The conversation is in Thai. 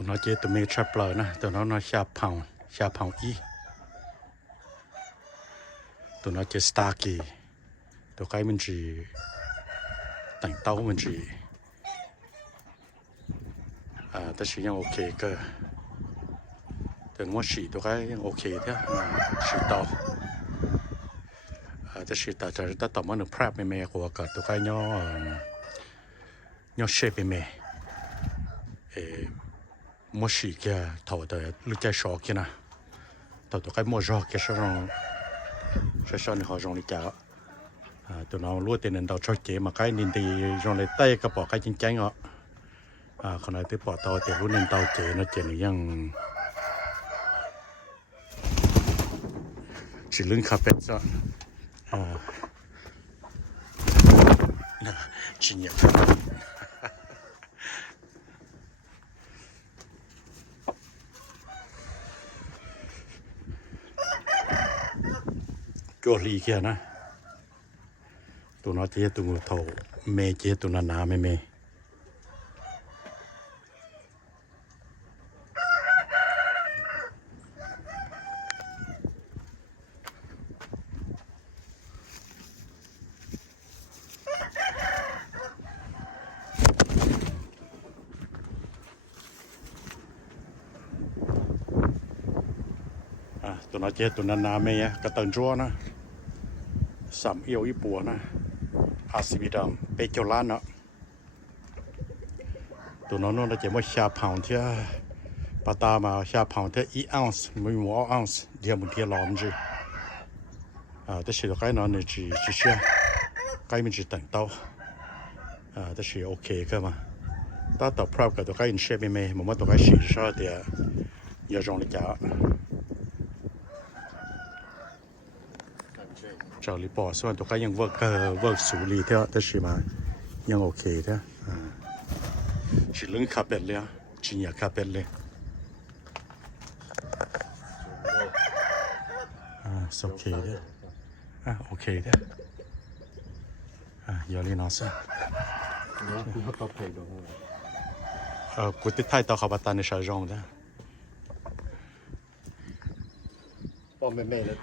ตัวน้อยเจตัวเมย์ชับเปล่านะตัวน้อยชาเผาอีตัวน้อยเจสตาร์กีตัวใกล้มันจีแต่งเต้ามันจีแต่是ยังโอเคก็แต่ว่าสีตัวใกล้ยังโอเคเท่าสีเต้าแต่是แต่จะต่อมาหนึ่งพระไม่เมย์กว่ากับตัวใกล้ย่อเชฟไม่เมย์莫是个头的路在少个呢，头都该莫少个是让，是上你好容易讲，ตัวน้องรู้แต่นั่นเราชอบเจมาใกล้นินดีรงเลยใต้กระป๋อใกล้จริงจังขณะที่ปอต่อแต่รู้นินเตาเจนะเจนี่ยังสิลึงคาเป็ดซะจริงอย่างก็ลีแค่นะตัวน้อยเจี๊ยตัวเท่าเมเจี๊ยตัวนานาไม่เมตัวน้อยเจี๊ยตัวนานาไม่กระตันจัวนะสามเอียวอีปัวนะอาศิบิดามเปเจล้านเนาะตัวน้องเราจะมาชาเผาเท่าปาตามาชาเผาเท่าอีออนซ์ไม่หัวออนซ์เดียวมันเทียลอมจีแต่是ใกล้นอนเนี่ยจีเชื่อใกล้มันจีแต่งเต้าแต่是โอเคก็มาถ้าต่อพร้อมกับตัวใกล้อินเชฟไม่มันว่าตัวใกล้สีชอบเดียวอย่าจงเลยจ้า找里保算都还用work 处理掉但是嘛ยังโอเคเด้อสิลึงคาเป็ดเลยจิญญาคาเป็ดเลยโอเคเด้อโอเคเด้อยอลีนอซะกูติดไทยต่อขบตันในชาจงเด้อป้อมแม่ๆแล้ว